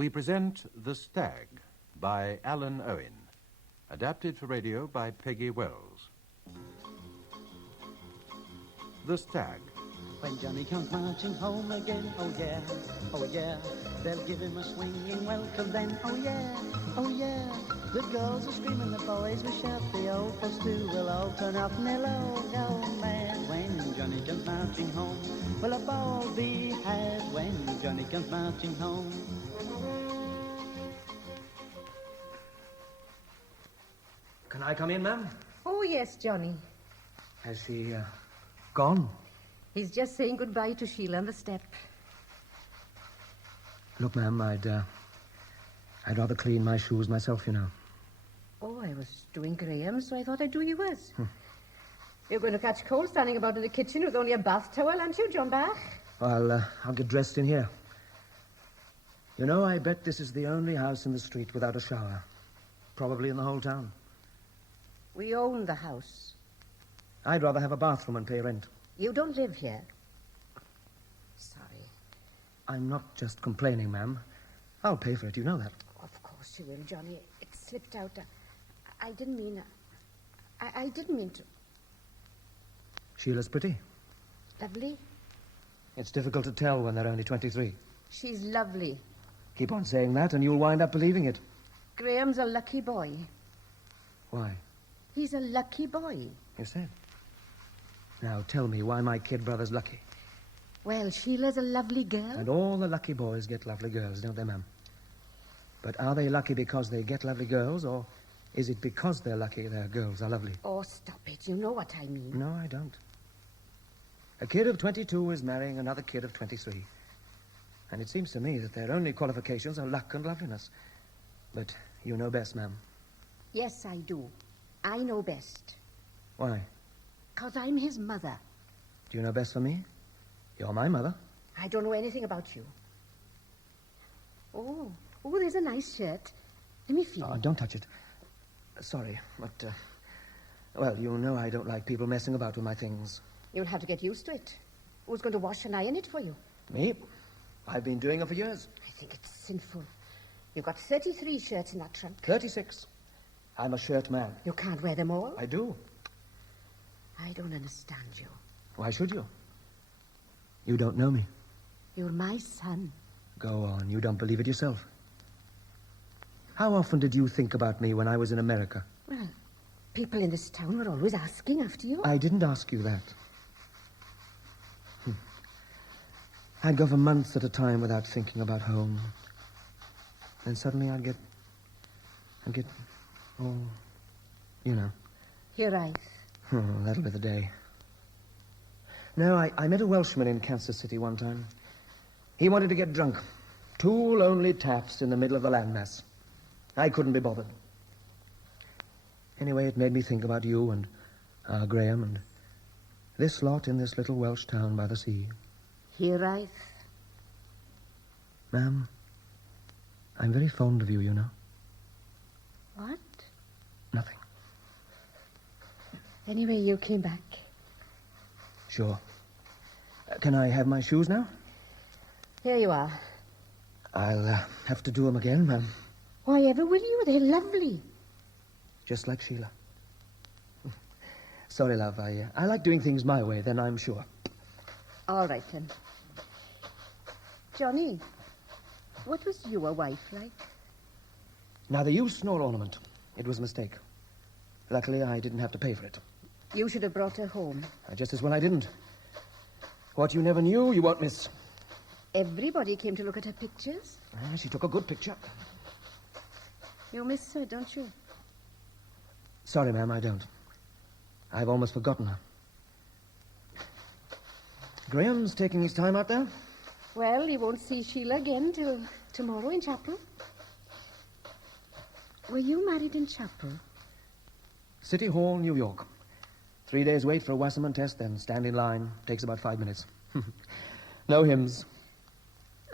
we present The Stag by Alan Owen, adapted for radio by Peggy Wells. The Stag. When Johnny comes marching home again, oh yeah, they'll give him a swinging welcome then, oh yeah, the girls will scream and the boys will shout, the old folks too will all turn up and they'll all go mad. When Johnny comes marching home, will a ball be had when Johnny comes marching home? Can I come in, ma'am? Oh, yes, Johnny. Has she, gone? He's just saying goodbye to Sheila on the step. Look, ma'am, I'd rather clean my shoes myself, you know. Oh, I was doing Graham, so I thought I'd do yours. You're going to catch cold standing about in the kitchen with only a bath towel, aren't you, John Bach? I'll get dressed in here. You know, I bet this is the only house in the street without a shower. Probably in the whole town. We own the house. I'd rather have a bathroom and pay rent. You don't live here. Sorry. I'm not just complaining, ma'am. I'll pay for it, you know that. Of course you will, Johnny. It slipped out. I didn't mean... I didn't mean to... Sheila's pretty. Lovely? It's difficult to tell when they're only 23. She's lovely. Keep on saying that and you'll wind up believing it. Graham's a lucky boy. Why? He's a lucky boy. You said. Now tell me why my kid brother's lucky. Well, Sheila's a lovely girl. And all the lucky boys get lovely girls, don't they, ma'am? But are they lucky because they get lovely girls, or is it because they're lucky their girls are lovely? Oh, stop it. You know what I mean. No, I don't. A kid of 22 is marrying another kid of 23. And it seems to me that their only qualifications are luck and loveliness. But you know best, ma'am. Yes, I do. I know best. Why? 'Cause I'm his mother. Do you know best for me? You're my mother. I don't know anything about you. Oh, there's a nice shirt. Let me feel it. Don't touch it. Sorry, but, well, you know I don't like people messing about with my things. You'll have to get used to it. Who's going to wash and iron it for you? Me? I've been doing it for years. I think it's sinful. You've got 33 shirts in that trunk. 36. I'm a shirt man. You can't wear them all? I do. I don't understand you. Why should you? You don't know me. You're my son. Go on, you don't believe it yourself. How often did you think about me when I was in America? Well, people in this town were always asking after you. I didn't ask you that. I'd go for months at a time without thinking about home. Then suddenly I'd get, oh, you know. You're right. Oh, that'll be the day. No, I met a Welshman in Kansas City one time. He wanted to get drunk. 2 lonely taps in the middle of the landmass. I couldn't be bothered. Anyway, it made me think about you and Graham and this lot in this little Welsh town by the sea. You're right. Ma'am, I'm very fond of you, you know. What? Nothing. Anyway, you came back. Sure. Can I have my shoes now? Here you are. I'll have to do them again, ma'am. Why ever will you? They're lovely. Just like Sheila. Sorry, love. I like doing things my way, then I'm sure. All right, then. Johnny, what was your wife like? Neither use nor ornament. It was a mistake. Luckily, I didn't have to pay for it. You should have brought her home. Just as well I didn't. What you never knew, you won't miss. Everybody came to look at her pictures. She took a good picture. You miss her, don't you? Sorry, ma'am, I don't. I've almost forgotten her. Graham's taking his time out there? Well, you won't see Sheila again till tomorrow in chapel. Were you married in chapel? City Hall, New York. 3 days wait for a Wasserman test, then stand in line. Takes about 5 minutes. No hymns.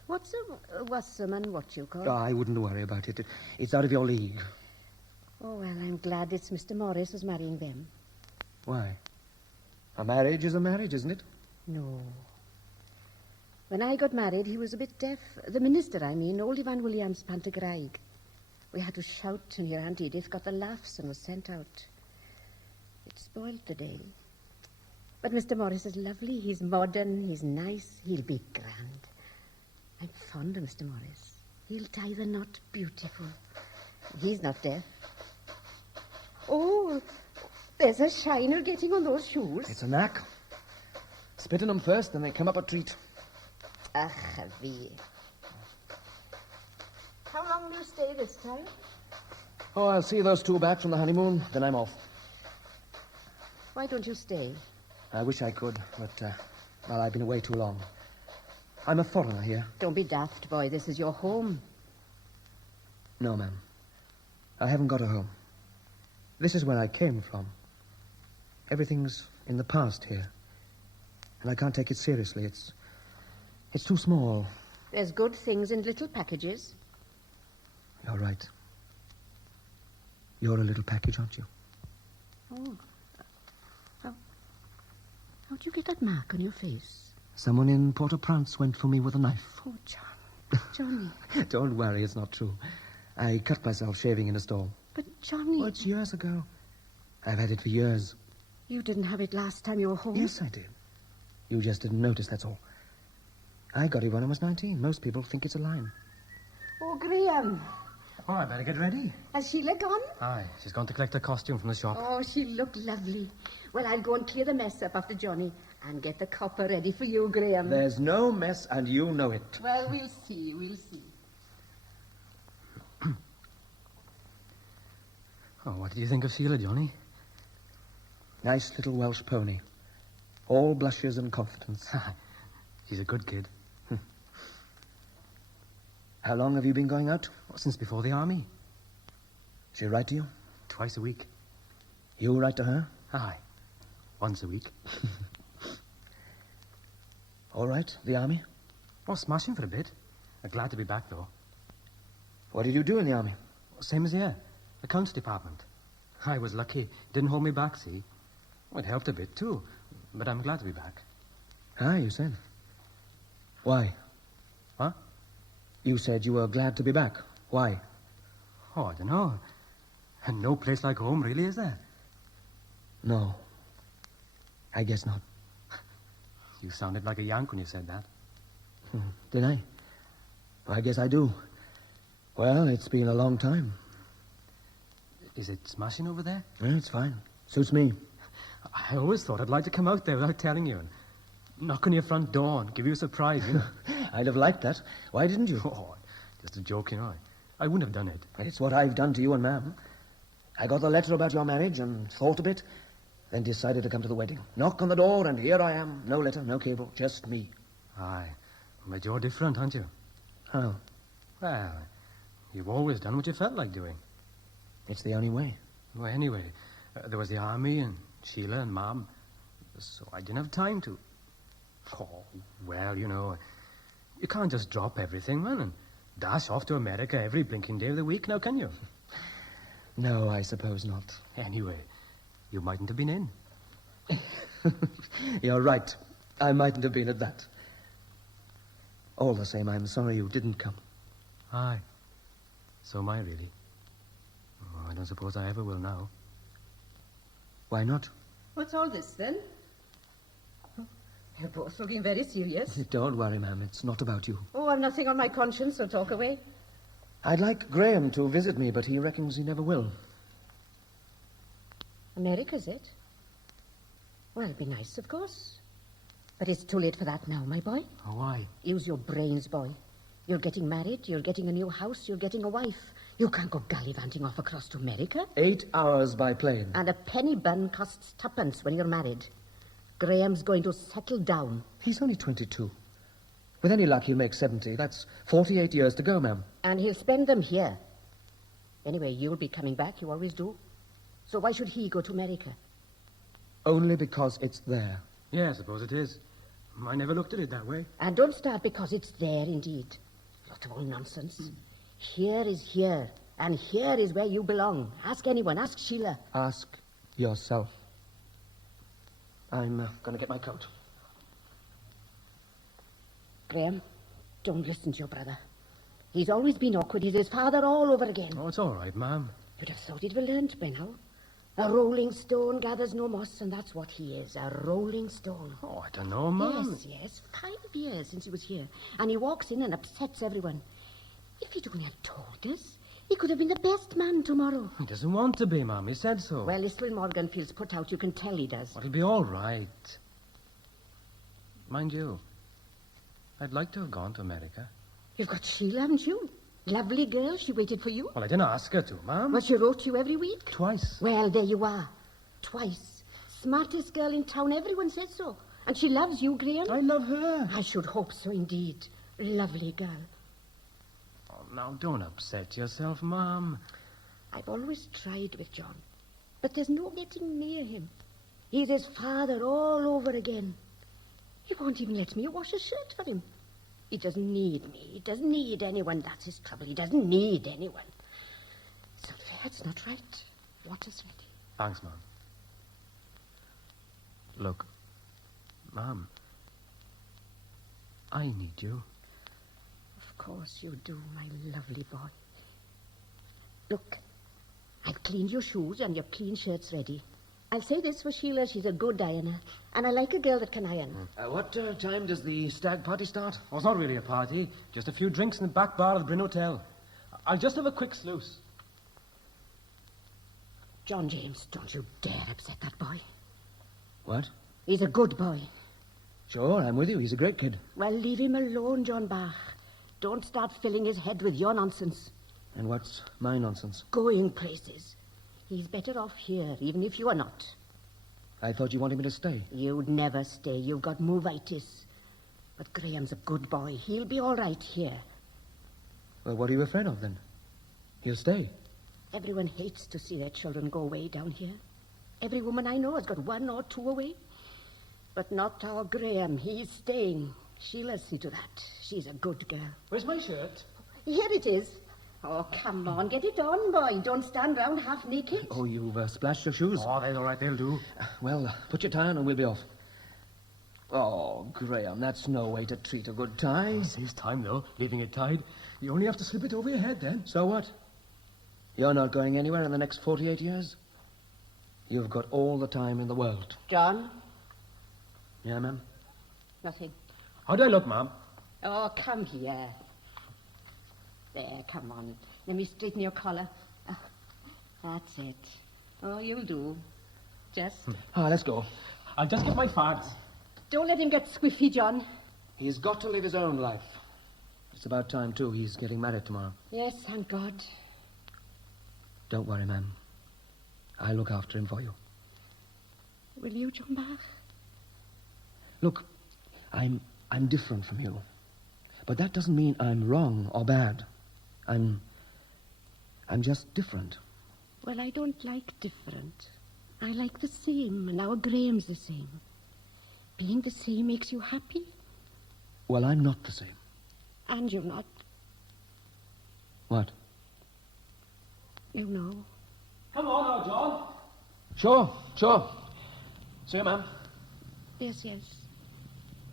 What's a Wasserman, what you call? Oh, I wouldn't worry about it. It's out of your league. Oh, well, I'm glad it's Mr. Morris who's marrying them. Why? A marriage is a marriage, isn't it? No. When I got married, he was a bit deaf. The minister, I mean, old Ivan Williams Pantagraig. We had to shout, and your Aunt Edith got the laughs and was sent out. It spoiled the day. But Mr. Morris is lovely. He's modern, he's nice, he'll be grand. I'm fond of Mr. Morris. He'll tie the knot beautiful. He's not deaf. Oh, there's a shiner getting on those shoes. It's a knack. Spit in them first, then they come up a treat. Ah, Javier. How long will you stay this time? Oh, I'll see those two back from the honeymoon, then I'm off. Why don't you stay? I wish I could, but, well, I've been away too long. I'm a foreigner here. Don't be daft, boy. This is your home. No, ma'am. I haven't got a home. This is where I came from. Everything's in the past here. And I can't take it seriously. It's too small. There's good things in little packages. You're right. You're a little package, aren't you? Oh. How'd you get that mark on your face? Someone in Port-au-Prince went for me with a knife. Oh, John. Johnny. Don't worry, it's not true. I cut myself shaving in a stall. But, Johnny... Oh, it's years ago. I've had it for years. You didn't have it last time you were home? Yes, I did. You just didn't notice, that's all. I got it when I was 19. Most people think it's a line. Oh, Graham. Oh, I better get ready. Has Sheila gone? Aye, she's gone to collect her costume from the shop. Oh, she looked lovely. Well, I'll go and clear the mess up after Johnny and get the copper ready for you, Graham. There's no mess, and you know it. Well, we'll see, we'll see. Oh, what did you think of Sheila, Johnny? Nice little Welsh pony. All blushes and confidence. She's a good kid. How long have you been going out? Well, since before the army. She write to you? Twice a week. You write to her? Aye. Once a week. All right, the army? Oh, smashing for a bit. Glad to be back, though. What did you do in the army? Same as here. Accounts department. I was lucky. It didn't hold me back, see? Well, it helped a bit, too. But I'm glad to be back. Ah, you said. Why? What? You said you were glad to be back. Why? Oh, I don't know. And no place like home, really, is there? No. I guess not. You sounded like a Yank when you said that. Did I? Well, I guess I do. Well, it's been a long time. Is it smashing over there? Well, it's fine. Suits me. I always thought I'd like to come out there without telling you and knock on your front door and give you a surprise, you know. I'd have liked that. Why didn't you? Oh, just a joke, you know. I wouldn't have done it. It's what I've done to you and Ma'am. I got the letter about your marriage and thought a bit, then decided to come to the wedding. Knock on the door, and here I am. No letter, no cable, just me. Aye, but you're different, aren't you? How? Well, you've always done what you felt like doing. It's the only way. Well, anyway, there was the army and Sheila and Mom, so I didn't have time to... Oh, well, you know, you can't just drop everything, man, and dash off to America every blinking day of the week, now can you? No, I suppose not. Anyway, you mightn't have been in. You're right. I mightn't have been at that. All the same, I'm sorry you didn't come. Aye. So am I, really. Oh, I don't suppose I ever will now. Why not? What's all this, then? You're both looking very serious. Don't worry, ma'am. It's not about you. Oh, I've nothing on my conscience, so talk away. I'd like Graham to visit me, but he reckons he never will. America's it? Well, it'd be nice, of course. But it's too late for that now, my boy. Oh, why? Use your brains, boy. You're getting married, you're getting a new house, you're getting a wife. You can't go gallivanting off across to America. 8 hours by plane. And a penny bun costs twopence when you're married. Graham's going to settle down. He's only 22. With any luck, he'll make 70. That's 48 years to go, ma'am. And he'll spend them here. Anyway, you'll be coming back, you always do. So why should he go to America? Only because it's there. Yeah, I suppose it is. I never looked at it that way. And don't start because it's there, indeed. Lot of old nonsense. Here is here, and here is where you belong. Ask anyone, ask Sheila. Ask yourself. I'm going to get my coat. Graham, don't listen to your brother. He's always been awkward. He's his father all over again. Oh, it's all right, Ma'am. You'd have thought he'd have learnt by now. A rolling stone gathers no moss, and that's what he is, a rolling stone. Oh, I don't know, Ma'am. Yes, 5 years since he was here. And he walks in and upsets everyone. If he'd only had told us, he could have been the best man tomorrow. He doesn't want to be, Ma'am. He said so. Well, Ystel Morgan feels put out. You can tell he does. Well, it'll be all right. Mind you, I'd like to have gone to America. You've got Sheila, haven't you? Lovely girl. She waited for you. Well, I didn't ask her to, Ma'am. Well, she wrote you every week. Twice. Well, there you are. Twice. Smartest girl in town. Everyone says so. And she loves you, Graham. I love her. I should hope so, indeed. Lovely girl. Oh, now, don't upset yourself, Ma'am. I've always tried with John. But there's no getting near him. He's his father all over again. He won't even let me wash a shirt for him. He doesn't need me. He doesn't need anyone. That's his trouble. He doesn't need anyone. It's not fair. It's not right. Water's ready. Thanks, Ma'am. Look, Ma'am, I need you. Of course you do, my lovely boy. Look, I've cleaned your shoes and your clean shirt's ready. I'll say this for Sheila, she's a good ironer. And I like a girl that can iron. What time does the stag party start? Oh, it's not really a party. Just a few drinks in the back bar of the Bryn Hotel. I'll just have a quick sluice. John James, don't you dare upset that boy. What? He's a good boy. Sure, I'm with you. He's a great kid. Well, leave him alone, John Bach. Don't start filling his head with your nonsense. And what's my nonsense? Going places. He's better off here, even if you are not. I thought you wanted me to stay. You'd never stay. You've got movitis. But Graham's a good boy. He'll be all right here. Well, what are you afraid of, then? He'll stay. Everyone hates to see their children go away down here. Every woman I know has got 1 or 2 away. But not our Graham. He's staying. Sheila's see to that. She's a good girl. Where's my shirt? Here it is. Oh, come on. Get it on, boy. Don't stand round half naked. Oh, you've splashed your shoes? Oh, they're all right. They'll do. Well, put your tie on and we'll be off. Oh, Graham, that's no way to treat a good tie. Saves time, though, leaving it tied. You only have to slip it over your head, then. So what? You're not going anywhere in the next 48 years? You've got all the time in the world. John? Yeah, ma'am? Nothing. How do I look, Ma'am? Oh, come here. There, come on. Let me straighten your collar. Ah, that's it. Oh, you'll do. Just. Let's go. I'll just get my fads. Don't let him get squiffy, John. He's got to live his own life. It's about time, too. He's getting married tomorrow. Yes, thank God. Don't worry, ma'am. I'll look after him for you. Will you, John Bach? Look, I'm different from you. But that doesn't mean I'm wrong or bad. I'm just different. Well, I don't like different. I like the same, and our Graham's the same. Being the same makes you happy, Well, I'm not the same. and you're not. What? You know. Come on now, John. Sure. See you, ma'am. Yes.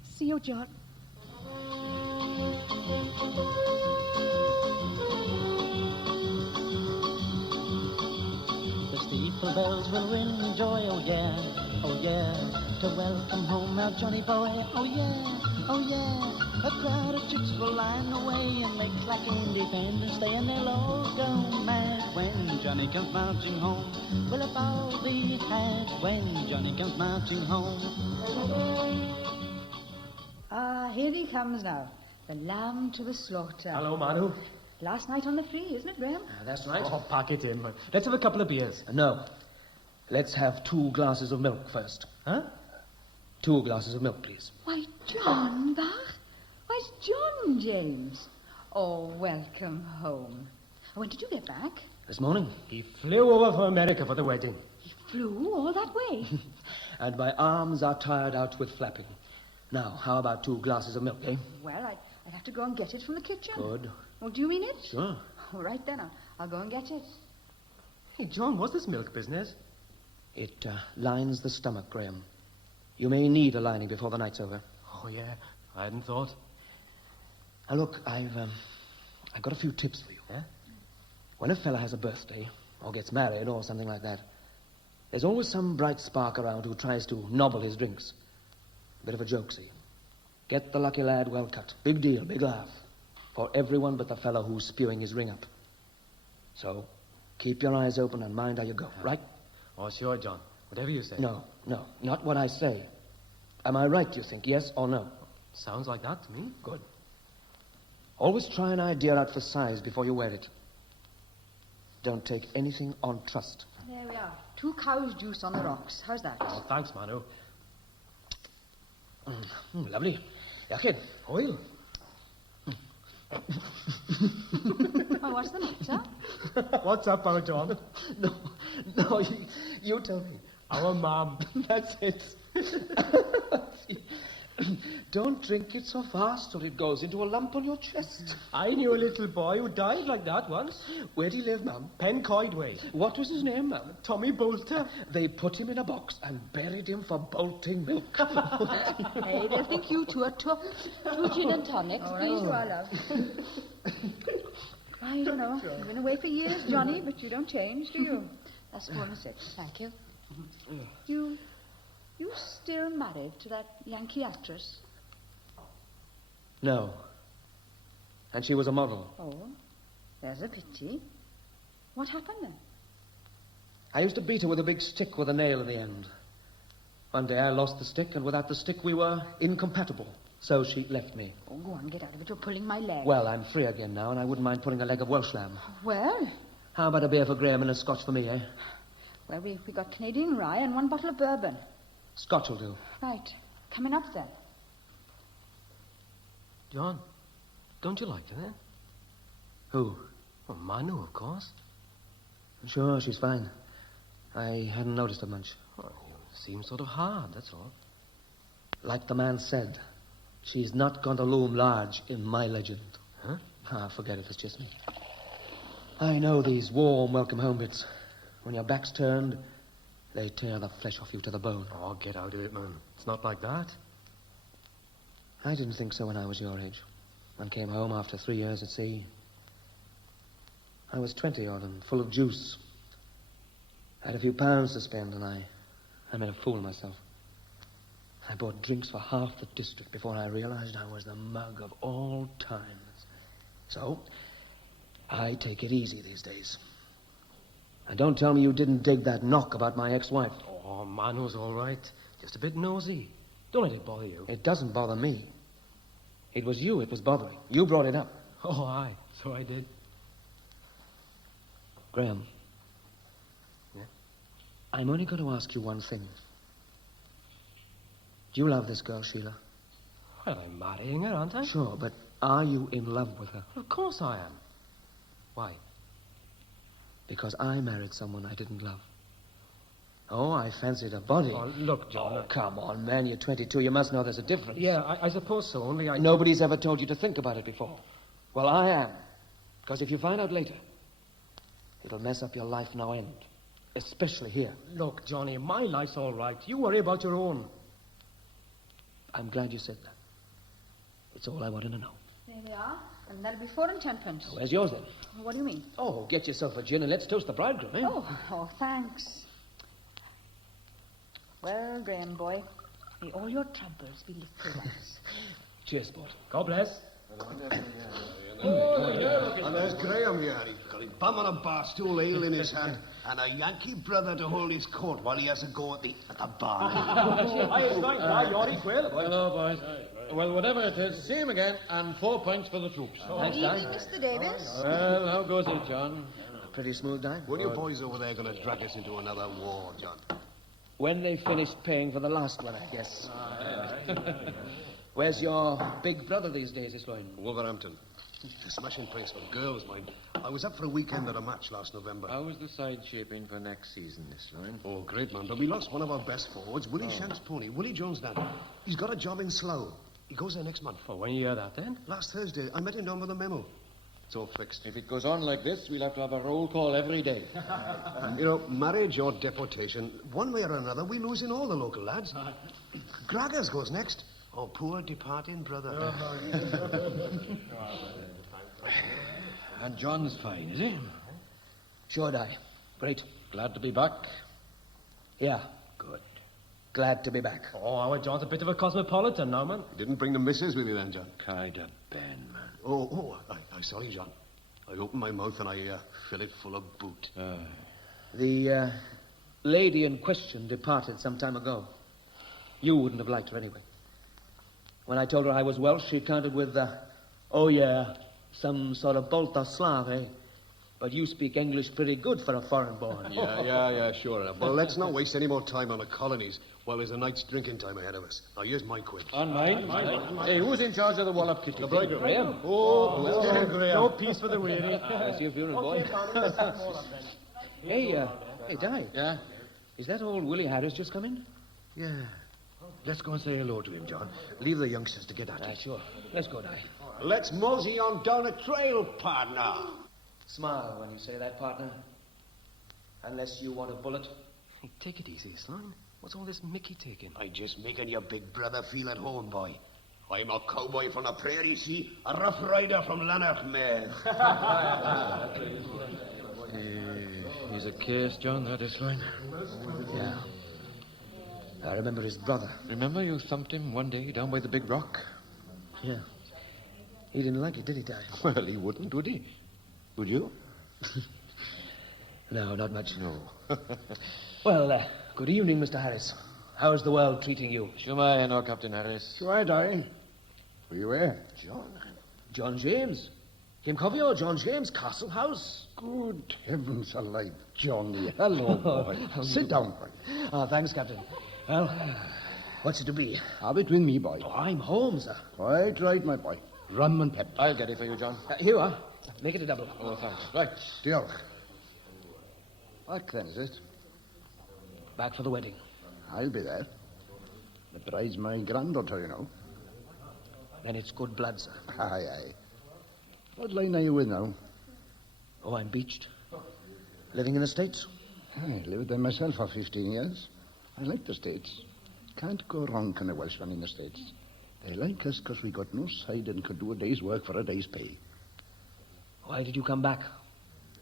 See you, John. The steeple bells will ring joy, oh yeah, to welcome home our Johnny boy, oh yeah. A crowd of chicks will line the way and make like Independence Day, and they'll all go mad when Johnny comes marching home. Will a ball be had when Johnny comes marching home? Here he comes now. The lamb to the slaughter. Hello, Manu. Last night on the free, isn't it, Graham? That's right. Oh, pack it in. But let's have a couple of beers. No. Let's have 2 glasses of milk first. Huh? 2 glasses of milk, please. Why, John Bach? Why, it's John James. Oh, welcome home. When did you get back? This morning. He flew over from America for the wedding. He flew all that way. And my arms are tired out with flapping. Now, how about 2 glasses of milk, eh? Well, I'll have to go and get it from the kitchen. Good. Oh, do you mean it? Sure. All right, then. I'll go and get it. Hey, John, what's this milk business? It lines the stomach, Graham. You may need a lining before the night's over. Oh, yeah. I hadn't thought. Now, look, I've got a few tips for you. Yeah? When a fella has a birthday, or gets married, or something like that, there's always some bright spark around who tries to nobble his drinks. Bit of a joke, see? Get the lucky lad well cut. Big deal, big laugh. For everyone but the fellow who's spewing his ring up. So, keep your eyes open and mind how you go, right? Oh, sure, John. Whatever you say. No, not what I say. Am I right, you think, yes or no? Sounds like that to me. Good. Always try an idea out for size before you wear it. Don't take anything on trust. There we are. 2 cows' juice on the rocks. How's that? Oh, thanks, Manu. Lovely. Yeah, kid. Oil. Why, what's the matter? What's up, Uncle John? No, you tell me. Our mom. That's it. Don't drink it so fast or it goes into a lump on your chest. I knew a little boy who died like that once. Where do you live, Mum? Pencoyd Way. What was his name, Mum? Tommy Bolter. They put him in a box and buried him for bolting milk. Hey, they'll think you two are tough. 2 gin and tonics, please, you are, love. I don't know. You've been away for years, Johnny, but you don't change, do you? That's 4/6. Thank you. You still married to that Yankee actress? No. And she was a model. Oh, there's a pity. What happened then? I used to beat her with a big stick with a nail in the end. One day I lost the stick, and without the stick we were incompatible. So she left me. Oh, go on, get out of it. You're pulling my leg. Well, I'm free again now, and I wouldn't mind putting a leg of Welsh lamb. Well, How about a beer for Graham and a scotch for me, eh? well, we got Canadian rye and 1 bottle of bourbon. Scotch will do. Right. Coming up then. John, don't you like her then? Who? Well, Manu, of course. Sure, she's fine. I hadn't noticed her much. Oh, you seem sort of hard, that's all. Like the man said, she's not going to loom large in my legend. Huh? Ah, forget it, it's just me. I know these warm welcome home bits. When your back's turned, they tear the flesh off you to the bone. Oh, get out of it, man. It's not like that. I didn't think so when I was your age. And came home after 3 years at sea. I was 20 odd and full of juice. I had a few pounds to spend, and I made a fool of myself. I bought drinks for half the district before I realized I was the mug of all times. So, I take it easy these days. And don't tell me you didn't dig that knock about my ex-wife. Oh, Manu's all right. Just a bit nosy. Don't let it bother you. It doesn't bother me. It was you it was bothering. You brought it up. Oh, aye. So I did. Graham. Yeah? I'm only going to ask you one thing. Do you love this girl, Sheila? Well, I'm marrying her, aren't I? Sure, but are you in love with her? Of course I am. Why? Because I married someone I didn't love. Oh, I fancied her body. Oh, look, John. Oh, come on, man. You're 22. You must know there's a difference. Yeah, I suppose so, only I... Nobody's ever told you to think about it before. Well, I am. Because if you find out later, it'll mess up your life no end. Especially here. Look, Johnny, my life's all right. You worry about your own. I'm glad you said that. It's all I wanted to know. There we are. And that'll be 4 and 10 Where's yours, then? What do you mean? Oh, get yourself a gin and let's toast the bridegroom, eh? Oh, thanks. Well, Graham, boy, may all your troubles be little ones. Cheers, sport. God bless. And there's Graham here. He's got his bum on a bar stool, ale in his hand, and a Yankee brother to hold his court while he has a go at the bar. Hello, boys. Well, whatever it is, see him again, and 4 points for the troops. Thanks, Evening, Dan. Mr. Davis. Well, how goes it, John? Pretty smooth time. When you boys over there going to drag us into another war, John? When they finished paying for the last one, I guess. Where's your big brother these days, Isloin? Wolverhampton. A smashing place for girls, mind. I was up for a weekend at a match last November. How is the side shaping for next season, this line? Oh, great, man. But we lost one of our best forwards, Willie Shanks' pony, Willie Jones, Dan. He's got a job in Slough. He goes there next month. Oh, when you hear that, then? Last Thursday, I met him down with a memo. It's all fixed. If it goes on like this, we'll have to have a roll call every day. You know, marriage or deportation, one way or another, we lose in all the local lads. Graggers goes next. Oh, poor departing brother. And John's fine, is he? Sure, Di. Great. Glad to be back? Yeah, Good. glad to be back. Oh, our John's a bit of a cosmopolitan now, man. You didn't bring the missus with you then, John? Kind of Ben, man. I'm sorry, John. I opened my mouth and I fill it full of boot. The lady in question departed some time ago. You wouldn't have liked her anyway. When I told her I was Welsh, she countered with, oh yeah, some sort of Balta Slav, eh? But you speak English pretty good for a foreign-born. Yeah, sure enough. Well, let's not waste any more time on the colonies while there's a night's drinking time ahead of us. Now, here's my quid. And mine. Hey, who's in charge of the Wallop ticket? The bridegroom. Graham. No peace for the weary. I see a funeral, boy. Hey, Di. Yeah? Is that old Willie Harris just come in? Yeah. Let's go and say hello to him, John. Leave the youngsters to get at it. Sure. Let's go, Di. Let's mosey on down a trail, partner. Smile when you say that, partner. Unless you want a bullet. Hey, take it easy, Sline. What's all this Mickey taking? I'm just making your big brother feel at home, boy. I'm a cowboy from the prairie, see? A rough rider from Lanarkmere. He's a case, John, that is fine. Yeah. I remember his brother. Remember you thumped him one day down by the big rock? Yeah. He didn't like it, did he, Di? Well, he wouldn't, would he? Would you? No, not much. No. Well, good evening, Mr. Harris. How's the world treating you? Sure, I know, Captain Harris. Sure, Di. Were you where? John James. Kim Covey or John James, Castle House. Good heavens alive, Johnny. Hello, boy. Sit down, boy. Oh, thanks, Captain. Well, what's it to be? Have it with me, boy. Oh, I'm home, sir. Quite right, my boy. Rum and pep. I'll get it for you, John. Here you are. Make it a double. Oh, thanks. Right. Diolch. What then is it? Back for the wedding. I'll be there. The bride's my granddaughter, you know. Then it's good blood, sir. Aye, aye. What line are you with now? Oh, I'm beached. Living in the States? I lived there myself for 15 years. I like the States. Can't go wrong can a Welshman in the States. They like us because we got no side and could do a day's work for a day's pay. Why did you come back?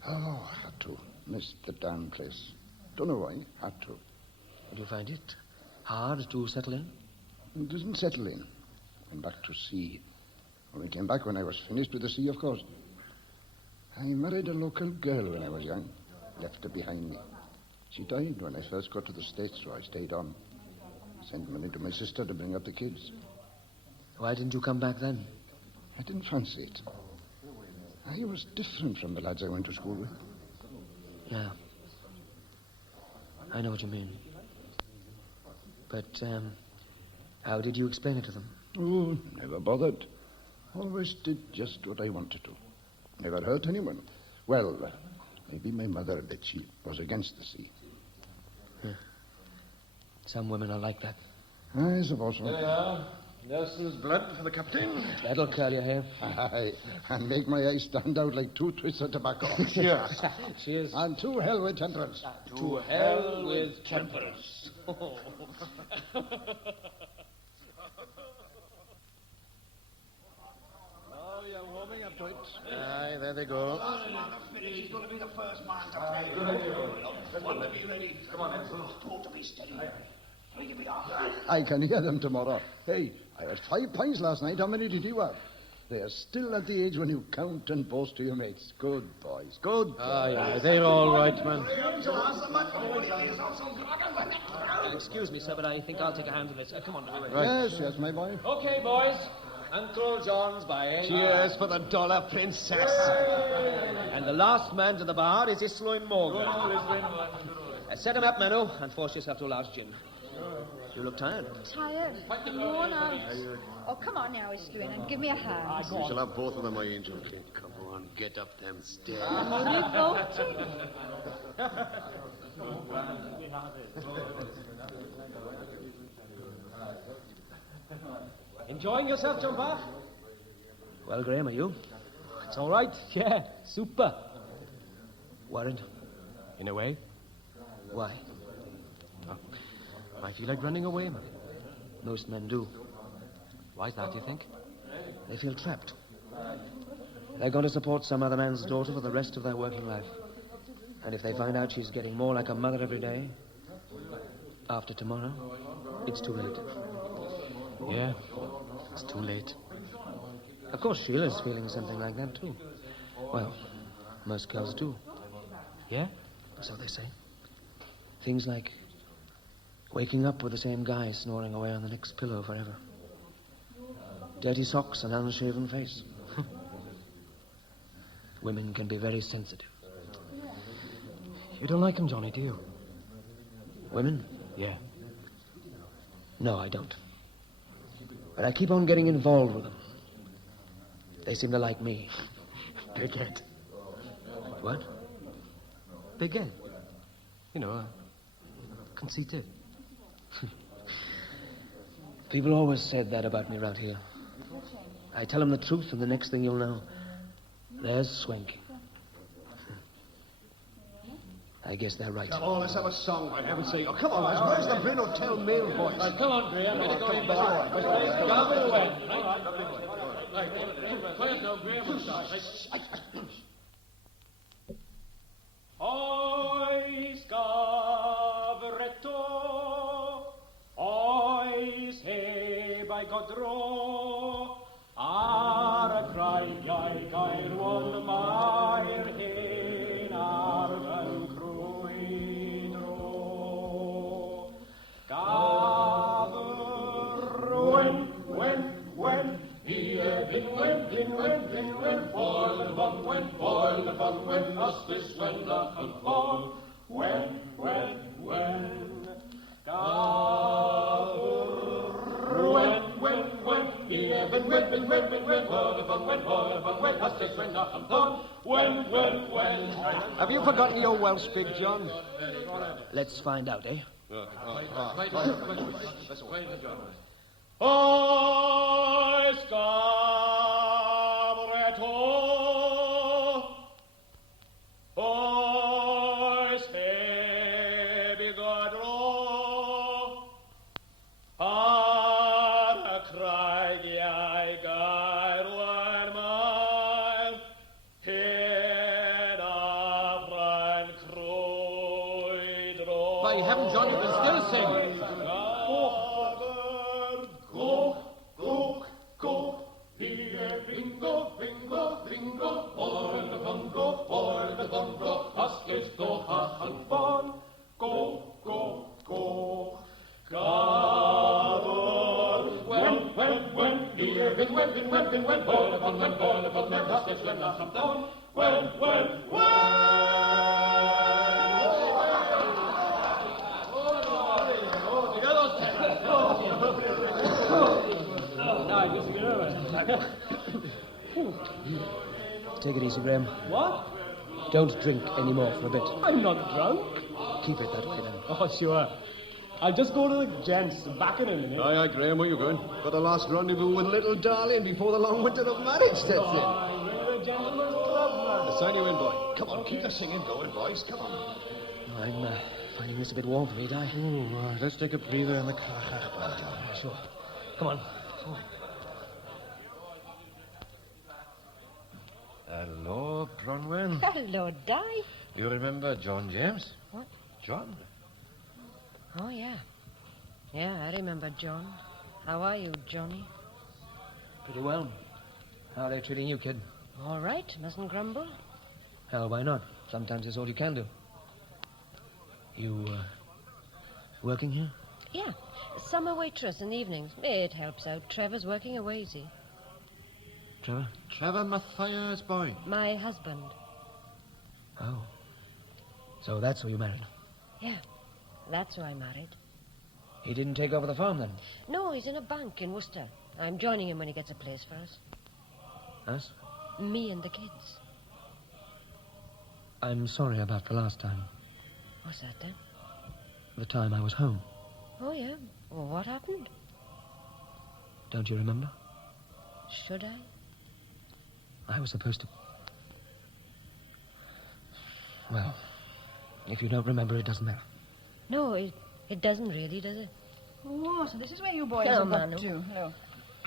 Oh, had to. Missed the damn place. Don't know why. Had to. Did you find it hard to settle in? It doesn't settle in. Went back to sea. Only came back when I was finished with the sea, of course. I married a local girl when I was young. Left her behind me. She died when I first got to the States, so I stayed on. Sent money to my sister to bring up the kids. Why didn't you come back then? I didn't fancy it. I was different from the lads I went to school with. Yeah. I know what you mean. But, how did you explain it to them? Oh, never bothered. Always did just what I wanted to. Never hurt anyone. Well, maybe my mother a bit. She was against the sea. Yeah. Some women are like that. I suppose so. There you are. Nelson's blood for the captain. That'll curl your hair. Aye, and make my eyes stand out like two twists of tobacco. Cheers. Cheers. And to hell with temperance. To hell with temperance. Oh, you're warming up to it. Aye, there they go. He's going to be the first man to play. One to be ready. Come on, Two to be steady. Three to be off. I can hear them tomorrow. Hey, I had 5 pints last night. How many did you have? They are still at the age when you count and boast to your mates. Good boys. Good boys. Yeah, they're all right, man. Excuse me, sir, but I think I'll take a hand in this. Come on. Yes, yes, my boy. Okay, boys. Uncle John's buying. Cheers for the dollar princess. And the last man to the bar is Isloin Morgan. Set him up, Manu, and force yourself to a large gin. You look tired. Tired. Worn out. Oh, come on now, Isluin, and give me a hand. You shall have both of them, my angel. Come on, get up them stairs. I'm only voting. Enjoying yourself, John Park? Well, Graham, are you? It's all right. Yeah, super. Worried? In a way. Why? I feel like running away, man. Most men do. Why is that, do you think? They feel trapped. They're going to support some other man's daughter for the rest of their working life. And if they find out she's getting more like a mother every day, after tomorrow, it's too late. Yeah, it's too late. Of course, Sheila's feeling something like that, too. Well, most girls do. Yeah? So they say. Things like waking up with the same guy snoring away on the next pillow forever. Dirty socks and unshaven face. Women can be very sensitive. You don't like him, Johnny, do you? Women? Yeah. No, I don't. But I keep on getting involved with them. They seem to like me. Big head. What? Big head. You know, conceited. People always said that about me around here. I tell them the truth, and the next thing you'll know, there's Swanky. I guess they're right. Come on, let's have a song, for heaven's sake. Oh, come on, lads. Where's the Bryn Hotel mail boys? Come on, Graham. Ready to go in. Gather away. Quiet now, Graham. Will start. Ois gavretto, ois heb godro, ar kraig I gair one mair hen arven cruidro. Gaver when, here bin when, boil the fun when, us this when the fun fall. When, gaver when, here bin when, boil the fun when, us this when the fun fall. When. Have you forgotten your Welsh, Big John? Let's find out, eh? Ois gabretto, ois hebi godro, ar craig I gair one mile, head of rhan cruidro. By heaven, John, you can still sing. Boil the bongo, us is go and fun. Go. Gather when, here bin when, boil the fun when, us is when the fun down. When. Take it easy, Graham. What? Don't drink any more for a bit. I'm not drunk. Keep it that way, then. Oh, sure. I'll just go to the gents back in a minute. Aye, Graham, where you going? Got a last rendezvous with little darling before the long winter of marriage sets in. We're a gentleman's club, man. I'll sign you in, boy. Come on, keep the singing going, boys. Come on. I'm finding this a bit warm for me, Di. Let's take a breather in the car. Sure. Come on. Hello, Bronwen. Hello, Di. You remember John James? What? John? Oh, yeah. Yeah, I remember John. How are you, Johnny? Pretty well. How are they treating you, kid? All right, mustn't grumble. Hell, why not? Sometimes it's all you can do. You, working here? Yeah, summer waitress in the evenings. It helps out. Trevor's working away, see. Trevor? Trevor Matthias' boy. My husband. Oh. So that's who you married? Yeah, that's who I married. He didn't take over the farm, then? No, he's in a bank in Worcester. I'm joining him when he gets a place for us. Us? Me and the kids. I'm sorry about the last time. What's that, then? The time I was home. Oh, yeah. Well, what happened? Don't you remember? Should I? I was supposed to... Well, if you don't remember, it doesn't matter. No, it doesn't really, does it? Oh, so this is where you boys Hello, are up Manu. to. Hello.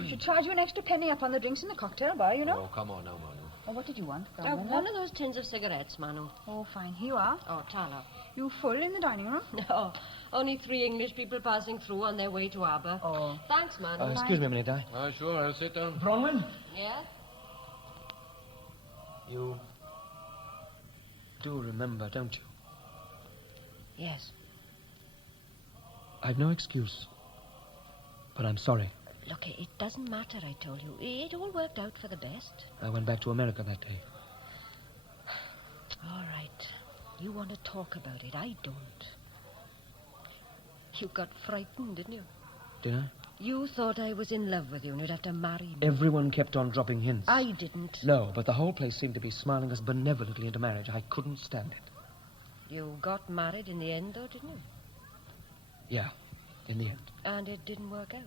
Should charge you an extra penny up on the drinks in the cocktail bar, you know. Oh, come on now, Manu. Oh, what did you want? One of those tins of cigarettes, Manu. Oh, fine. Here you are. Oh, Tala. You full in the dining room? No, only 3 English people passing through on their way to Aber. Oh. Thanks, Manu. Excuse me a minute, Sure, I'll sit down. Bronwyn? Yeah? You do remember, don't you? Yes. I've no excuse. But I'm sorry. Look, it doesn't matter, I told you. It all worked out for the best. I went back to America that day. All right. You want to talk about it. I don't. You got frightened, didn't you? Did I? You thought I was in love with you and you'd have to marry me. Everyone kept on dropping hints. I didn't. No, but the whole place seemed to be smiling us benevolently into marriage. I couldn't stand it. You got married in the end, though, didn't you? Yeah, in the end. And it didn't work out.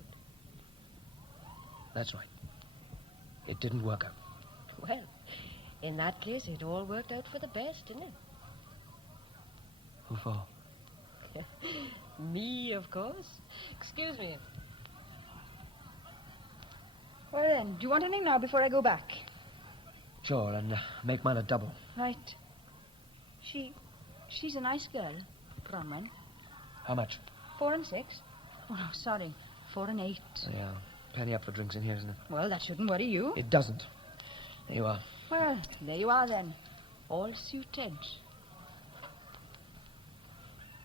That's right. It didn't work out. Well, in that case, it all worked out for the best, didn't it? Who for? Me, of course. Excuse me. Well, then, do you want anything now before I go back? Sure, and make mine a double. Right. She's a nice girl, Bronwyn. How much? 4 and 6. Oh, no, sorry. 4 and 8. Yeah, penny up for drinks in here, isn't it? Well, that shouldn't worry you. It doesn't. There you are. Well, there you are, then. All suited.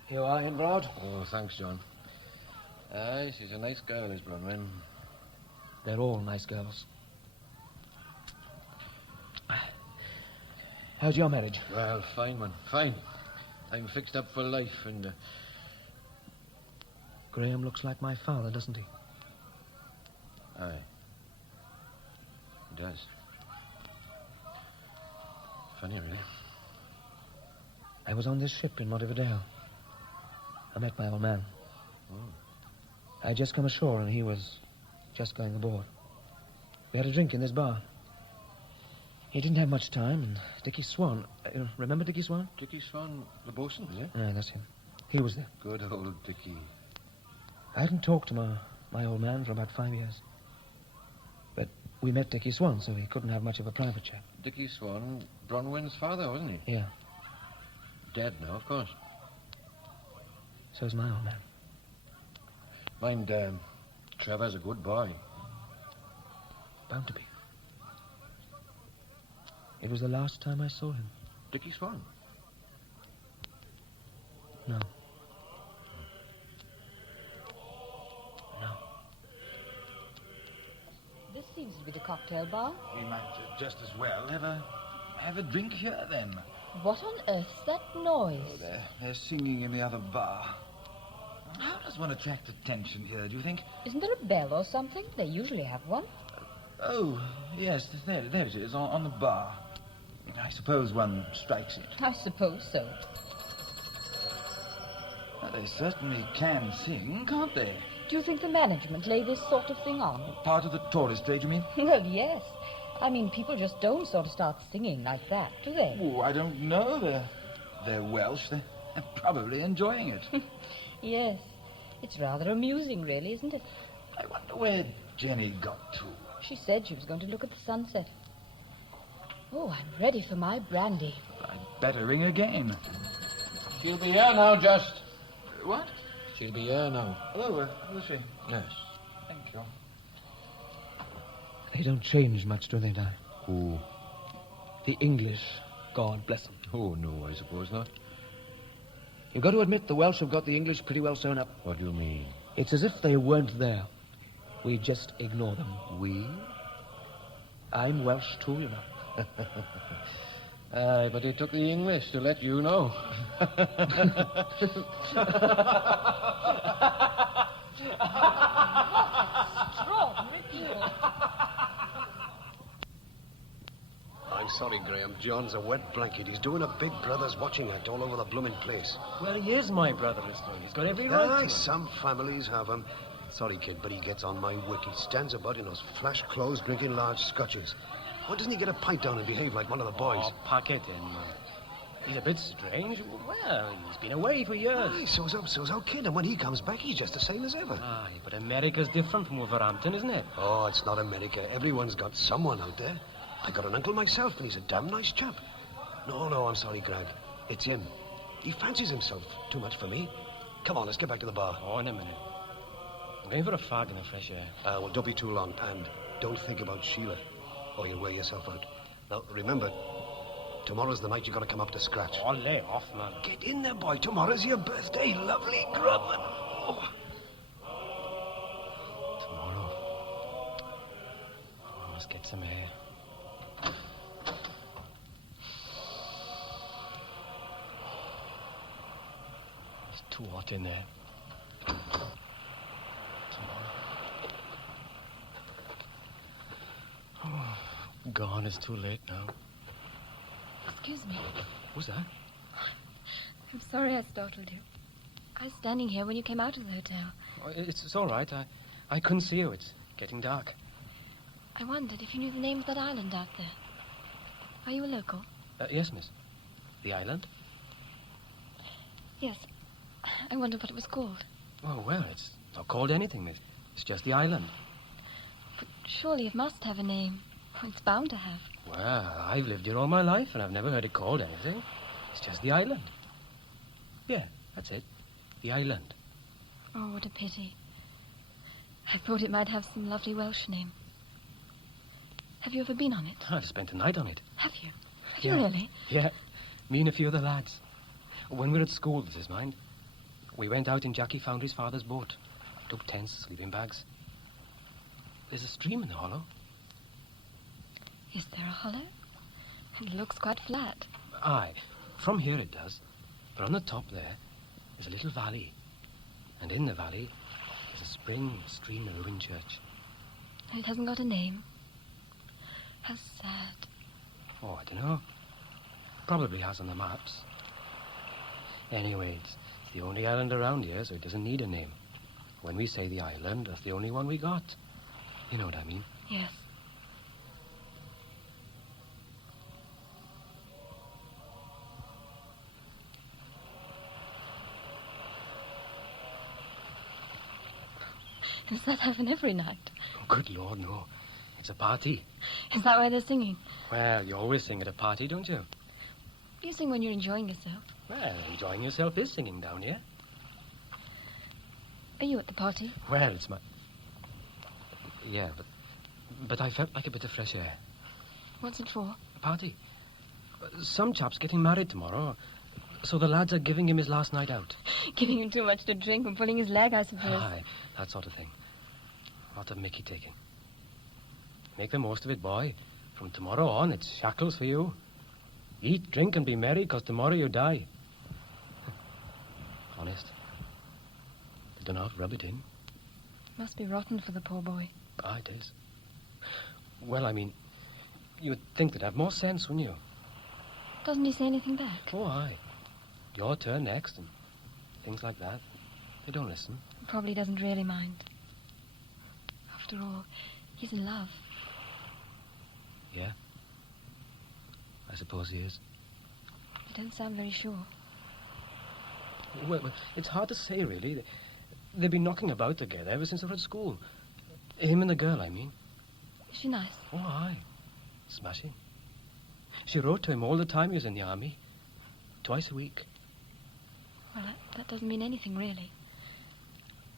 Here you are, Inbrod. Oh, thanks, John. Aye, she's a nice girl, is Bronwyn. They're all nice girls. How's your marriage? Well, fine, man. Fine. I'm fixed up for life, and... Graham looks like my father, doesn't he? Aye. He does. Funny, really. I was on this ship in Montevideo. I met my old man. Oh. I'd just come ashore, and he was just going aboard. We had a drink in this bar. He didn't have much time, and Dickie Swan... remember Dickie Swan? Dickie Swan, the bosun, is it? Ah, that's him. He was there. Good old Dickie. I hadn't talked to my old man for about 5 years. But we met Dickie Swan, so he couldn't have much of a private chat. Dickie Swan, Bronwyn's father, wasn't he? Yeah. Dead now, of course. So's my old man. Mind, Trevor's a good boy. Bound to be. It was the last time I saw him. Dickie Swan? No. No. This seems to be the cocktail bar. We might just as well have a drink here, then. What on earth's that noise? Oh, they're singing in the other bar. How does one attract attention here, do you think? Isn't there a bell or something? They usually have one. Oh, yes, there it is, on the bar. I suppose one strikes it. I suppose so. Well, they certainly can sing, can't they? Do you think the management lay this sort of thing on? Part of the tourist trade, you mean? Well, yes. I mean, people just don't sort of start singing like that, do they? Oh, I don't know. They're Welsh. They're probably enjoying it. Yes. It's rather amusing, really, isn't it? I wonder where Jenny got to. She said she was going to look at the sunset. Oh, I'm ready for my brandy. I'd better ring again. She'll be here now, just. What? She'll be here now. Oh, will she? Yes. Thank you. They don't change much, do they, Di? Who? The English. God bless them. Oh, no, I suppose not. You've got to admit the Welsh have got the English pretty well sewn up. What do you mean? It's as if they weren't there. We just ignore them. We? I'm Welsh too, you know. Aye, but it took the English to let you know. I'm sorry, Graham. John's a wet blanket. He's doing a Big Brother's watching act all over the blooming place. Well, he is my brother, Mr. He's got every right to Aye, him. some families have him. Sorry, kid, but he gets on my wick. He stands about in those flash clothes drinking large scotches. Why doesn't he get a pint down and behave like one of the boys? Oh, pack it in, man. He's a bit strange. Well, he's been away for years. Aye, so's our kid, and when he comes back, he's just the same as ever. Aye, but America's different from Wolverhampton, isn't it? Oh, it's not America. Everyone's got someone out there. I got an uncle myself, and he's a damn nice chap. No, I'm sorry, Greg. It's him. He fancies himself too much for me. Come on, let's get back to the bar. Oh, in a minute. I'm going for a fag in the fresh air. Well, don't be too long, and don't think about Sheila, or you'll wear yourself out. Now, remember, tomorrow's the night you've got to come up to scratch. Oh, lay off, man. Get in there, boy. Tomorrow's your birthday. Lovely grub. Oh. Tomorrow. I must get some air. It's too hot in there. Oh, gone. It's too late now. Excuse me. Who's that? I'm sorry I startled you. I was standing here when you came out of the hotel. Oh, it's all right. I couldn't see you. It's getting dark. I wondered if you knew the name of that island out there. Are you a local? Yes, miss. The island? Yes. I wondered what it was called. Oh, well, it's not called anything, miss. It's just the island. But surely it must have a name. It's bound to have. Well, I've lived here all my life, and I've never heard it called anything. It's just the island. Yeah, that's it. The island. Oh, what a pity. I thought it might have some lovely Welsh name. Have you ever been on it? I've spent the night on it. Have you? Have you really? Yeah, me and a few of the lads. When we were at school, this is mine. We went out and Jackie found his father's boat. Took tents, sleeping bags. There's a stream in the hollow. Is there a hollow? It looks quite flat. Aye, from here it does. But on the top there's a little valley. And in the valley, there's a spring, stream, and a ruined church. It hasn't got a name. How sad. Oh, I don't know. Probably has on the maps. Anyway, it's the only island around here, so it doesn't need a name. When we say the island, that's the only one we got. You know what I mean? Yes. Does that happen every night? Oh, good Lord, no. It's a party. Is that why they're singing? Well, you always sing at a party, don't you? You sing when you're enjoying yourself. Well, enjoying yourself is singing down here. Are you at the party? Well, it's my... Yeah, but I felt like a bit of fresh air. What's it for? A party. Some chap's getting married tomorrow, so the lads are giving him his last night out. Giving him too much to drink and pulling his leg, I suppose. Aye, that sort of thing. Lot of mickey taking. Make the most of it, boy. From tomorrow on, it's shackles for you. Eat, drink, and be merry, 'cause tomorrow you die. Honest. They don't know how to rub it in. Must be rotten for the poor boy. Aye, it is. Well, I mean, you'd think they'd have more sense, wouldn't you? Doesn't he say anything back? Oh, aye. Your turn next, and things like that. They don't listen. Probably doesn't really mind. After all, he's in love. Yeah. I suppose he is. You don't sound very sure. Well, it's hard to say, really. They've been knocking about together ever since they were at school. Him and the girl, I mean. Is she nice? Oh, aye. Smashing. She wrote to him all the time he was in the army. Twice a week. Well, that doesn't mean anything, really.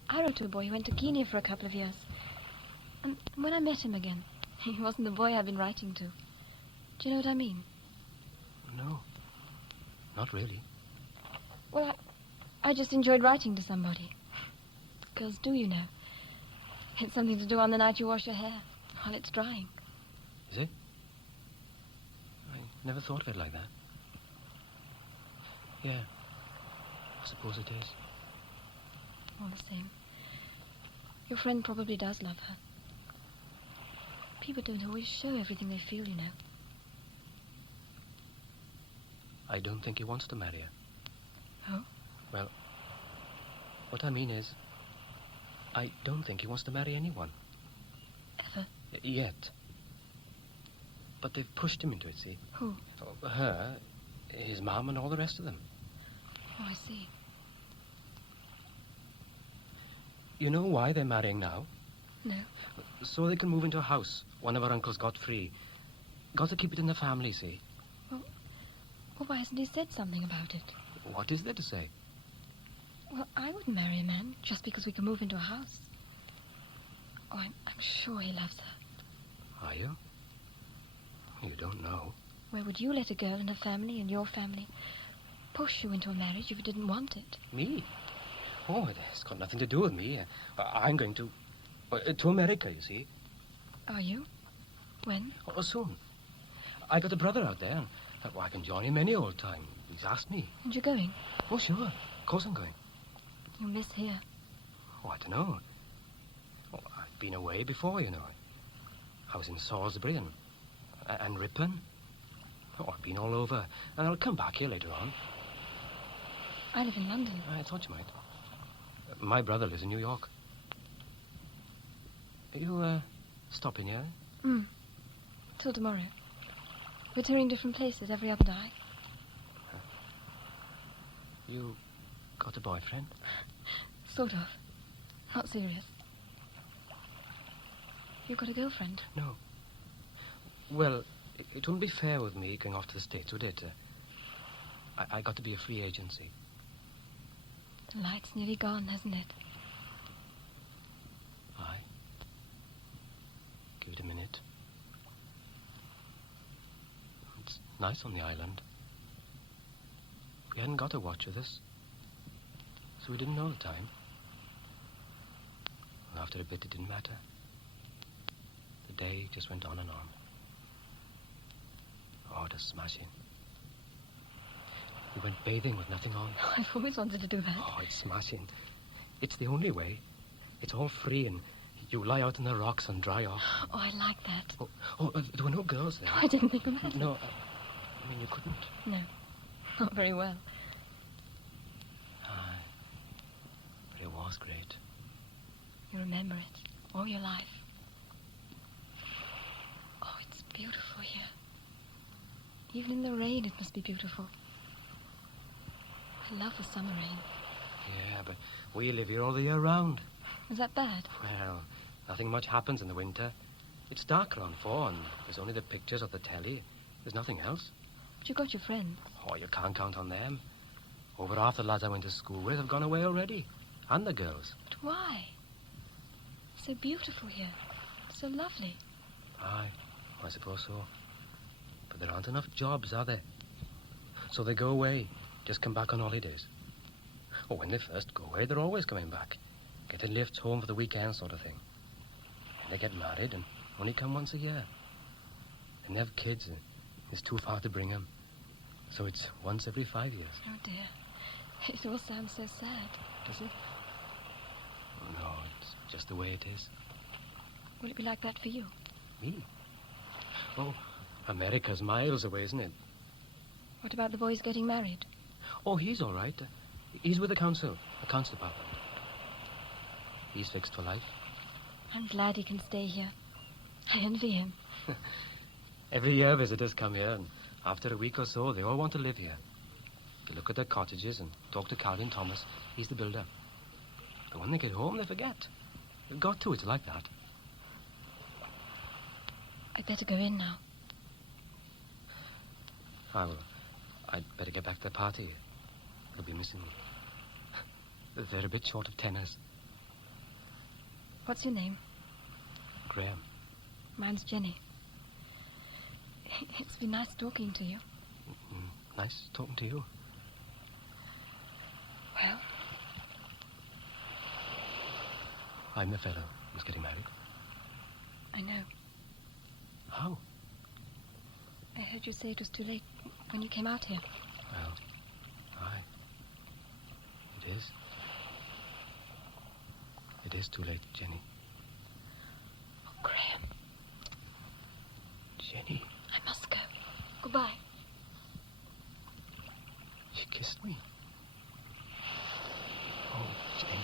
I wrote to a boy who went to Kenya for a couple of years. And when I met him again, he wasn't the boy I've been writing to. Do you know what I mean? No. Not really. Well, I just enjoyed writing to somebody. Girls do, you know. It's something to do on the night you wash your hair, while it's drying. Is it? I never thought of it like that. Yeah. I suppose it is. All the same. Your friend probably does love her. People don't always show everything they feel, you know. I don't think he wants to marry her. Oh? Well, what I mean is, I don't think he wants to marry anyone. Ever? Yet. But they've pushed him into it, see? Who? Oh, her, His mum and all the rest of them. Oh, I see. You know why they're marrying now? No. So they can move into a house one of our uncles got free. Got to keep it in the family, see? Well, why hasn't he said something about it? What is there to say? Well, I wouldn't marry a man just because we can move into a house. Oh, I'm sure he loves her. Are you? You don't know. Where would you let a girl and her family and your family push you into a marriage if you didn't want it? Me? Oh, it's got nothing to do with me. I'm going to America, you see. Are you? When? Oh, soon. I got a brother out there, and I can join him any old time. He's asked me. And you're going? Oh, sure. Of course I'm going. You'll miss here. Oh, I don't know. Oh, I've been away before, you know. I was in Salisbury and Ripon. Oh, I've been all over, and I'll come back here later on. I live in London. I thought you might. My brother lives in New York. Are you, stopping here? Till tomorrow. We're touring different places every other night. You got a boyfriend? Sort of. Not serious. You've got a girlfriend? No. Well, it wouldn't be fair with me going off to the States, would it? I got to be a free agency. The light's nearly gone, hasn't it? Aye. Give it a minute. It's nice on the island. We hadn't got a watch with us, so we didn't know the time. And after a bit, it didn't matter. The day just went on and on. Oh, just smashing. We went bathing with nothing on. I've always wanted to do that. Oh, it's smashing. It's the only way. It's all free, and you lie out on the rocks and dry off. Oh, I like that. There were no girls there. I didn't think of that. No, I mean, you couldn't. No, not very well. Aye. But it was great. You remember it all your life. Oh, it's beautiful here. Even in the rain, it must be beautiful. I love the summer rain. Yeah, but we live here all the year round. Is that bad? Well, nothing much happens in the winter. It's dark around 4, and there's only the pictures of the telly. There's nothing else. But you've got your friends. Oh, you can't count on them. Over half the lads I went to school with have gone away already. And the girls. But why? It's so beautiful here. So lovely. Aye, I suppose so. But there aren't enough jobs, are there? So they go away, just come back on holidays. Oh, when they first go away, they're always coming back. Getting lifts home for the weekend sort of thing. And they get married and only come once a year. And they have kids, and it's too far to bring them. So it's once every 5 years. Oh, dear. It all sounds so sad. Does it? No, it's just the way it is. Will it be like that for you? Me? Oh, America's miles away, isn't it? What about the boys getting married? Oh, he's all right. He's with the council, accounts department. He's fixed for life. I'm glad he can stay here. I envy him. Every year visitors come here, and after a week or so, they all want to live here. They look at their cottages and talk to Calvin Thomas. He's the builder. But when they get home, they forget. They've got to. It's like that. I'd better go in now. I'd better get back to the party. They'll be missing me. They're a bit short of tenors. What's your name? Graham. Mine's Jenny. It's been nice talking to you. Nice talking to you. Well? I'm the fellow who's getting married. I know. How? I heard you say it was too late when you came out here. Well, aye. It is. It is too late, Jenny. Oh, Graham. Jenny. I must go. Goodbye. She kissed me. Oh, Jenny.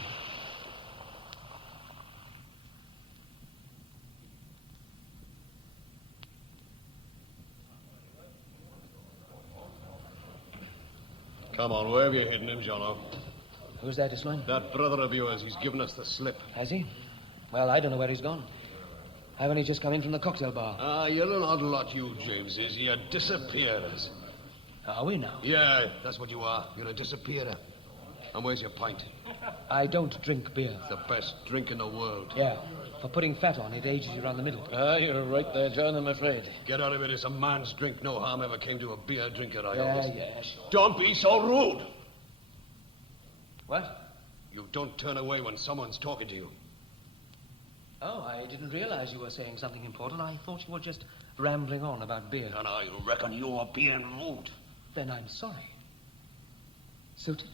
Come on, where have you hidden him, Jono? Who's that, Isline? That brother of yours, he's given us the slip. Has he? Well, I don't know where he's gone. I've only just come in from the cocktail bar. Ah, you're an odd lot, you, James, is. You're disappearers. Are we now? Yeah, that's what you are. You're a disappearer. And where's your pint? I don't drink beer. It's the best drink in the world. Yeah, for putting fat on, it ages you around the middle. Ah, you're right there, John, I'm afraid. Get out of it. It's a man's drink. No harm ever came to a beer drinker, I Yeah, always... yeah, sure. Don't be so rude. What? You don't turn away when someone's talking to you. Oh, I didn't realize you were saying something important. I thought you were just rambling on about beer. And I reckon you're being rude. Then I'm sorry. Suited?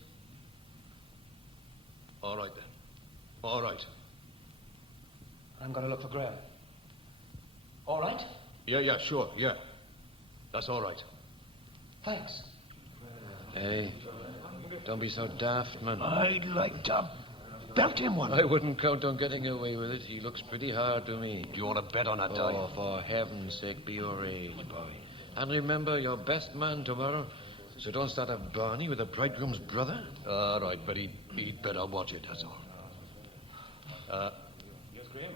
All right, then. All right. I'm going to look for Graham. All right? Yeah, sure, yeah. That's all right. Thanks. Hey, don't be so daft, man. I'd like to belt him one. I wouldn't count on getting away with it. He looks pretty hard to me. Do you want to bet on that, Oh, for heaven's sake, be your age, boy. And remember, you're best man tomorrow. So don't start a Barney with the bridegroom's brother. All right, but he'd better watch it, that's all. Yes, Graham?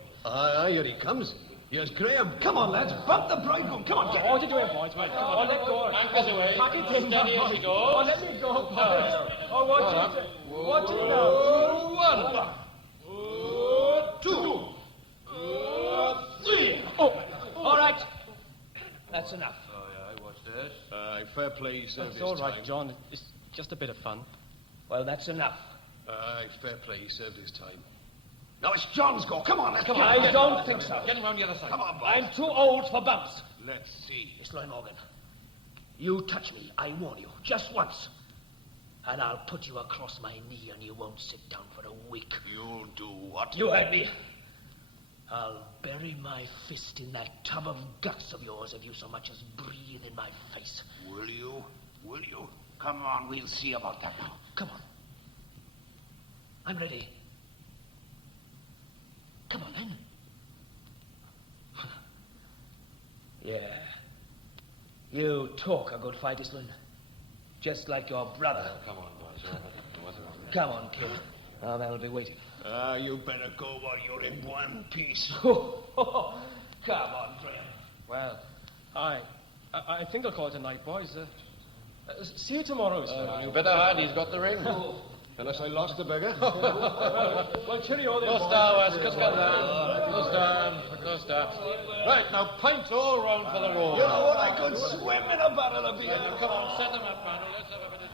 Here he comes. Here's Graham. Come on, lads. Bump the bridegroom. Come on, get What are you doing, boys? Right, come on, let go. Anchors away. Pack it in, Steady as he goes. Oh, let me go, boys. Oh, watch it now. 1, 2, 3. Oh, all right. That's enough. Oh, yeah, I watched that. Fair play, he served It's his all time. right, John. It's just a bit of fun. Well, that's enough. Fair play, he served his time. Now it's John's go. Come on, let's Come get on, him. I don't think so. Get him round the other side. Come on, boys. I'm too old for bumps. Let's see. Isline Morgan, you touch me, I warn you, just once. And I'll put you across my knee and you won't sit down for a week. You'll do what? You heard me. I'll bury my fist in that tub of guts of yours if you so much as breathe in my face. Will you? Will you? Come on, we'll see about that now. Come on. I'm ready. Come on, then. Yeah. You talk a good fight, Island. Just like your brother. Come on, boys. Come on, kid. Our man will be waiting. You better go while you're in one piece. Come on, Graham. Well, I think I'll call it a night, boys. See you tomorrow, sir. You better hide, he's got the ring. Unless I lost the beggar. Well, cheerio then, No boys. star, West. Just got that. No star. No star. Right, now pints all round for the road. You know what? I could swim in a barrel of beer. Come on, set them up, man. Let's have a bit of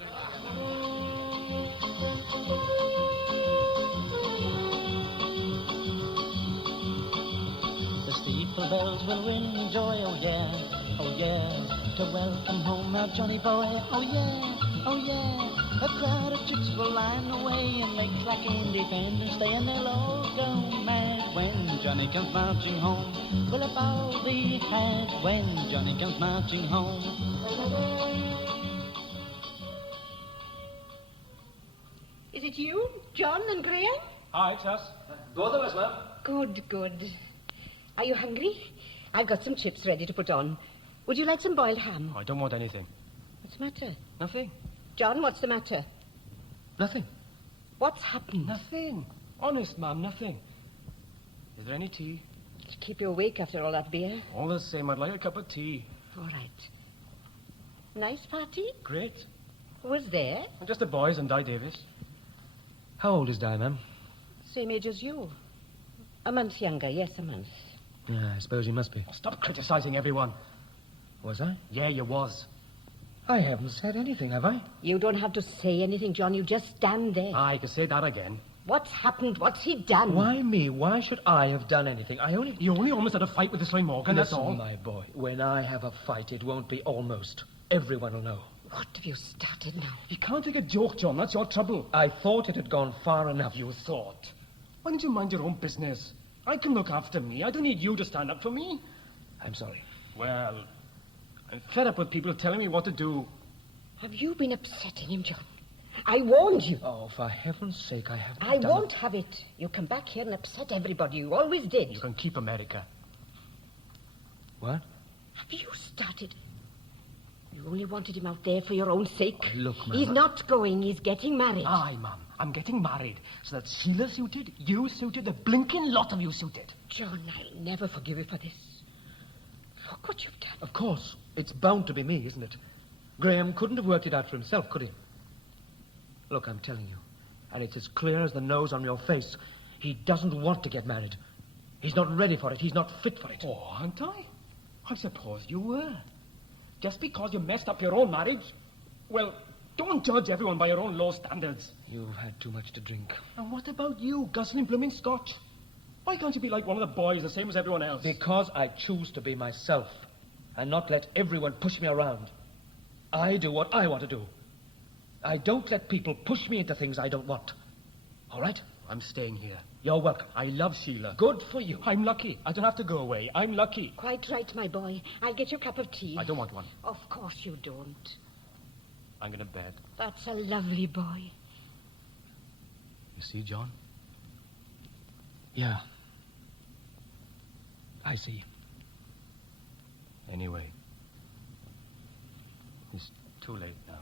The steeple bells will ring joy, oh yeah, to welcome home our Johnny boy, oh yeah. A crowd of chicks will line the way and make like Independence Day, and they'll all go mad when Johnny comes marching home. Will a ball be had when Johnny comes marching home? Is it you, John and Graham? Hi, it's us. Both of us, ma'am. Good. Are you hungry? I've got some chips ready to put on. Would you like some boiled ham? I don't want anything. What's the matter? Nothing. John, what's the matter? Nothing. What's happened? Nothing. Honest, ma'am, nothing. Is there any tea? To keep you awake after all that beer? All the same, I'd like a cup of tea. All right. Nice party? Great. Who was there? Just the boys and Di Davis. How old is Di, ma'am? Same age as you. A month younger, yes, a month. Yeah, I suppose you must be. Stop criticizing everyone. Was I? Yeah, you was. I haven't said anything, have I? You don't have to say anything, John. You just stand there. I can say that again. What's happened? What's he done? Why me? Why should I have done anything? You only almost had a fight with this Isline Morgan, that's Listen, all. my boy, when I have a fight, it won't be almost. Everyone will know. What have you started now? You can't take a joke, John. That's your trouble. I thought it had gone far enough. You thought? Why don't you mind your own business? I can look after me. I don't need you to stand up for me. I'm sorry. Well, I'm fed up with people telling me what to do. Have you been upsetting him, John? I warned you. Oh, for heaven's sake, I haven't I done won't have it. You come back here and upset everybody. You always did. You can keep America. What? Have you started? You only wanted him out there for your own sake. Look, Ma'am. He's not going. He's getting married. Aye, Mum. I'm getting married. So that Sheila suited, you suited, the blinking lot of you suited. John, I'll never forgive you for this. Look what you've done. Of course. It's bound to be me, isn't it? Graham couldn't have worked it out for himself, could he? Look, I'm telling you, and it's as clear as the nose on your face. He doesn't want to get married. He's not ready for it. He's not fit for it. Oh, aren't I? I suppose you were. Just because you messed up your own marriage? Well, don't judge everyone by your own low standards. You've had too much to drink. And what about you, guzzling blooming scotch? Why can't you be like one of the boys, the same as everyone else? Because I choose to be myself and not let everyone push me around. I do what I want to do. I don't let people push me into things I don't want. All right? I'm staying here. You're welcome. I love Sheila. Good for you. I'm lucky. I don't have to go away. I'm lucky. Quite right, my boy. I'll get you a cup of tea. I don't want one. Of course you don't. I'm going to bed. That's a lovely boy. You see, John? Yeah. I see. Anyway, it's too late now.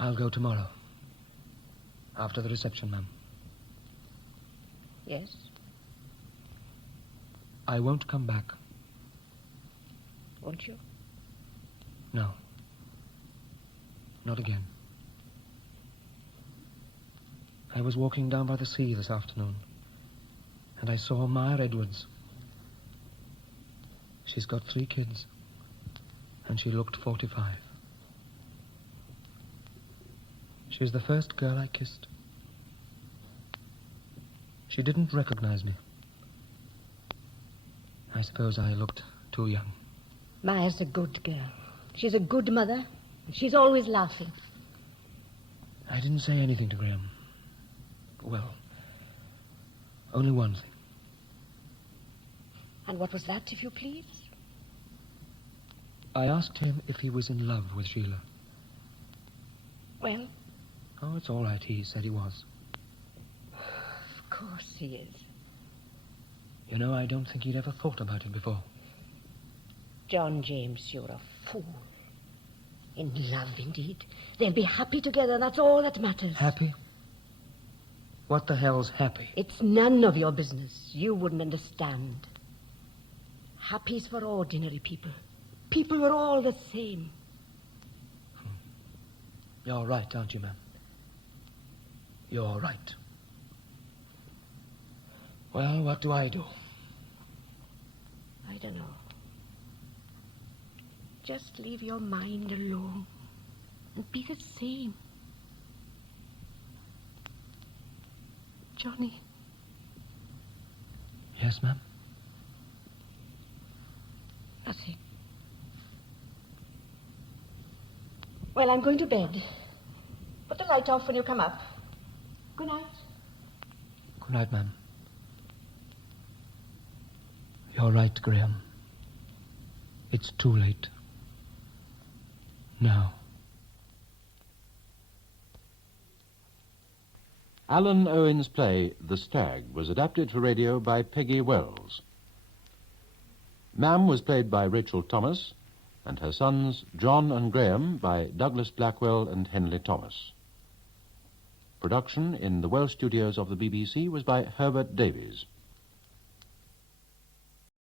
I'll go tomorrow. After the reception, ma'am. Yes? I won't come back. Won't you? No. Not again. I was walking down by the sea this afternoon, and I saw Maya Edwards. She's got 3 kids, and she looked 45. She's the first girl I kissed. She didn't recognize me. I suppose I looked too young. Maya's a good girl. She's a good mother. She's always laughing. I didn't say anything to Graham. Well, only one thing. And what was that, if you please? I asked him if he was in love with Sheila. Well? Oh, it's all right. He said he was. Of course he is. You know, I don't think he'd ever thought about it before. John James, you're a fool. In love, indeed. They'll be happy together. That's all that matters. Happy? What the hell's happy? It's none of your business. You wouldn't understand. Happy's for ordinary people. People are all the same. You're right, aren't you, ma'am? You're right. Well, what do I do? I don't know. Just leave your mind alone and be the same. Johnny. Yes, ma'am? Nothing. Well, I'm going to bed. Put the light off when you come up. Good night. Good night, ma'am. You're right, Graham. It's too late. Now. Alan Owen's play, The Stag, was adapted for radio by Peggy Wells. Mam was played by Rachel Thomas, and her sons, John and Graham, by Douglas Blackwell and Henley Thomas. Production in the Welsh studios of the BBC was by Herbert Davies.